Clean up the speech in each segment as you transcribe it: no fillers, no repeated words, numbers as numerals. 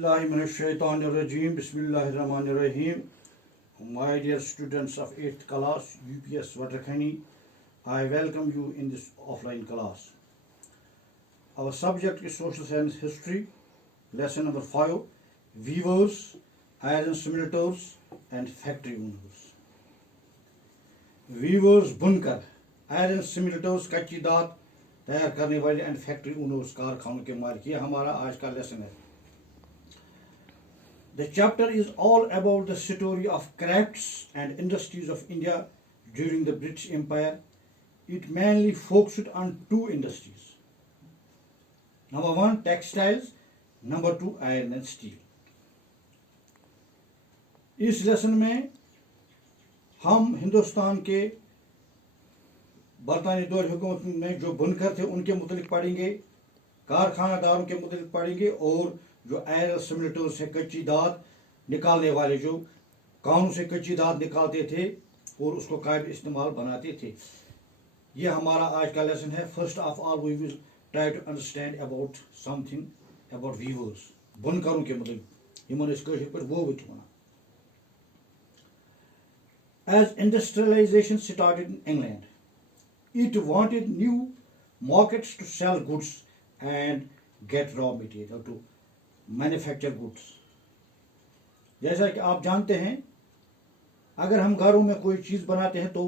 billahi minash shaitanir rajim. Bismillahir rahmanir rahim. My dear students of 8th class, UPS Vatakhani, I welcome you in this offline class. Our subject is Social Science History, lesson number 5, Weavers, Iron Smelters and Factory Owners. Weavers बुनकर, Iron Smelters कच्ची धात तैयार करने वाले and factory owners कारखानों के मालिक, ये हमारा आज का लेसन है. The chapter is all about the story of crafts and industries of India during the British Empire. It mainly focused on two industries. Number 1, textiles. Number 2, iron and steel. इस lesson में हम हिंदुस्तान के बरतानी दौर हुकूमत में जो बुनकर थे उनके मुतलिक पढ़ेंगे, कारखानादारों के मुतलिक पढ़ेंगे, और जो आयरन स्मेल्टर्स है, कच्ची धात निकालने वाले, जो कानून से कच्ची धात निकालते थे और उसको काबिल इस्तेमाल बनाते थे. ये हमारा आज का लेसन है. First of all we will try to understand about something about weavers, बुनकरों के मुतलिक, यमन इस कशर पर वो भी वना. As industrialization started in England, it wanted new markets to sell goods and get raw material to manufacture goods. जैसा कि आप जानते हैं, अगर हम घरों में कोई चीज़ बनाते हैं तो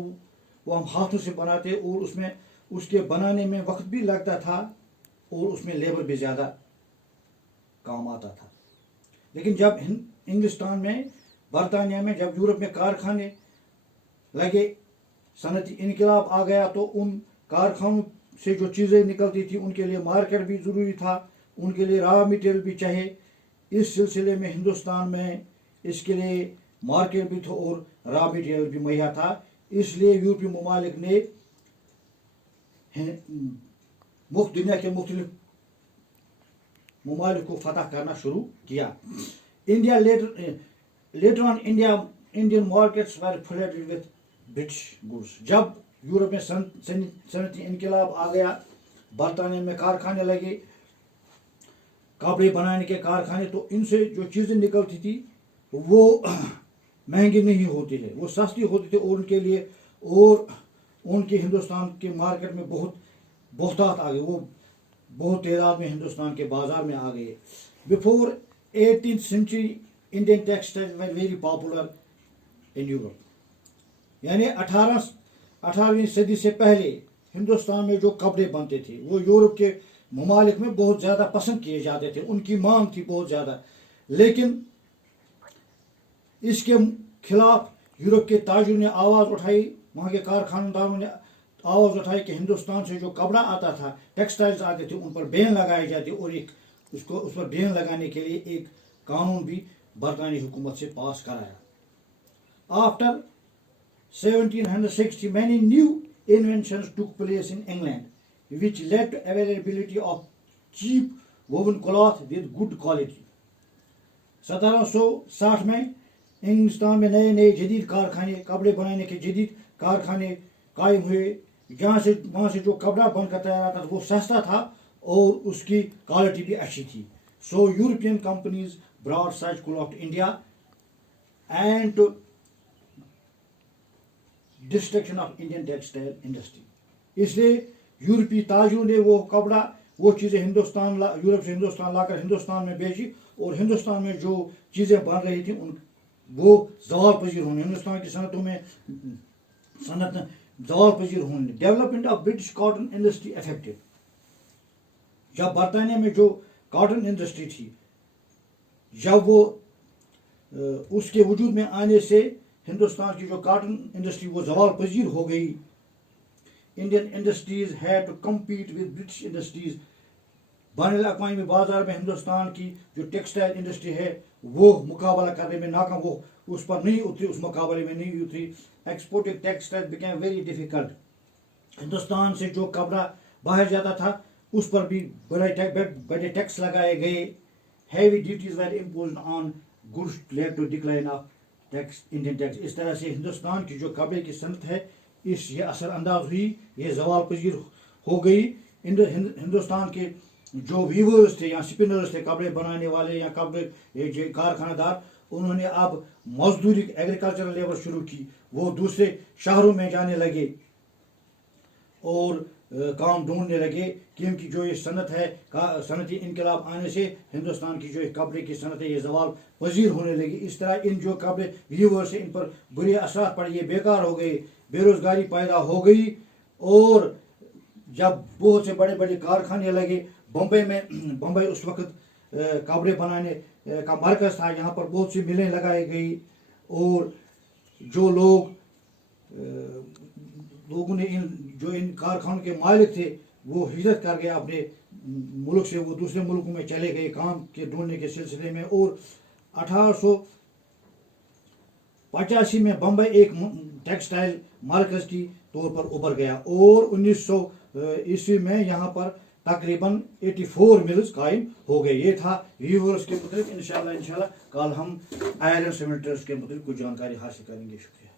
वो हम हाथों से बनाते हैं और उसमें उसके बनाने में वक्त भी लगता था और उसमें लेबर भी ज़्यादा काम आता था. लेकिन जब इंग्लिस्तान में, बरतानिया में, जब यूरोप में कारखाने लगे, सनती इनकलाब आ गया, तो उन कारखानों से जो चीज़ें निकलती थी उनके लिए मार्केट भी ज़रूरी था, उनके लिए रॉ मटेरियल भी चाहिए. इस सिलसिले में हिंदुस्तान में इसके लिए मार्केट भी था और रॉ मटेरियल भी मुहैया था. इसलिए यूरोपीय ममालिक ने दुनिया के मुख्तलिफ ममालिक को फतह करना शुरू किया. India later on Indian markets were flooded with British goods. जब यूरोप में सनती इनकलाब आ गया, बरतानिया में कारखाने लगे, कपड़े बनाने के कारखाने, तो इनसे जो चीज़ें निकलती थी वो महंगी नहीं होती है, वो सस्ती होती थी, और उनके लिए और उनके हिंदुस्तान के मार्केट में बहुत बहुतात आ गए, वो बहुत तादाद में हिंदुस्तान के बाजार में आ गए. Before 18th century Indian textile were very popular in Europe. यानी 18वीं सदी से पहले हिंदुस्तान में जो कपड़े बनते थे वो यूरोप के ममालिक में बहुत ज़्यादा पसंद किए जाते थे, उनकी मांग थी बहुत ज़्यादा. लेकिन इसके खिलाफ यूरोप के ताजुर ने आवाज़ उठाई, वहाँ के कारखानदारों ने आवाज़ उठाई कि हिंदुस्तान से जो कपड़ा आता था, टेक्सटाइल्स आते थे, उन पर बैन लगाए जाते, और उस पर बैन लगाने के लिए एक कानून भी बरतानी हुकूमत से पास कराया. After 1760 many new inventions took place in England, which led to availability of cheap woven cloth with good quality. 1760 में हिंदुस्तान में नए नए जदीद कारखाने, कपड़े बनाने के जदीद कारखाने कायम हुए, वहाँ से जो कपड़ा बनकर तैयार आता था वो सस्ता था और उसकी क्वालिटी भी अच्छी थी. So European companies brought such cloth to India and to destruction of Indian textile industry. इसलिए यूरोपीय ताजुरों ने वो कपड़ा, वो चीज़ें यूरोप से हिंदुस्तान लाकर हिंदुस्तान में बेची, और हिंदुस्तान में जो चीज़ें बन रही थी वो ज़वाल पजीर होने, हिंदुस्तान की सनतों में सनत ज़वाल पजीर होने. Development of British cotton industry affected. जब बरतानिया में जो कॉटन इंडस्ट्री थी, जब वो उसके वजूद में आने से हिंदुस्तान की जो कॉटन इंडस्ट्री वो ज़वाल पजीर हो गई. Indian industries had to compete with British industries. बैनुल अक़वामी बाजार में हिंदुस्तान की जो टेक्सटाइल इंडस्ट्री है वो मुकाबला करने में नाकाम, वो उस पर नहीं उतरी, उस मुकाबले में नहीं उतरी. Exporting textile became very difficult. Hindustan से जो कपड़ा बाहर जाता था उस पर भी बड़े टैक्स लगाए गए. Heavy duties were imposed on goods led to decline of tax, Indian tax. इस तरह से हिंदुस्तान की जो कपड़े की सनत है ये असर अंदाज हुई, ये ज़वाल पजीर हो गई. हिंदुस्तान के جو ویورز تھے یا سپنرز تھے کپڑے بنانے والے یا کپڑے جو کارخانہ دار انہوں نے اب مزدوری ایگریکلچرل لیبر شروع کی وہ دوسرے شہروں میں جانے لگے اور کام ڈھونڈنے لگے کیونکہ جو یہ صنعت ہے صنعتی انقلاب آنے سے ہندوستان کی جو کپڑے کی صنعت ہے یہ زوال پذیر ہونے لگی اس طرح ان جو کپڑے ویورز ہیں ان پر برے اثرات پڑے یہ بیکار ہو گئے بے روزگاری پیدا ہو گئی اور جب بہت سے بڑے بڑے کارخانے لگے بمبئی اس وقت کپڑے بنانے کا مرکز تھا یہاں پر بہت سی ملیں لگائی گئی اور جو لوگوں نے ان کارخانوں کے مالک تھے وہ ہجرت کر گئے اپنے ملک سے وہ دوسرے ملکوں میں چلے گئے کام کے ڈھونڈنے کے سلسلے میں اور 1885 میں بمبئی ایک ٹیکسٹائل مرکز کی طور پر ابھر گیا اور 1900 عیسوی میں یہاں پر تقریباً 84 ملز قائم ہو گئے یہ تھا ویورز کے متعلق انشاءاللہ کل ہم آئرن سیمنٹرز کے متعلق کچھ جانکاری حاصل کریں گے شکریہ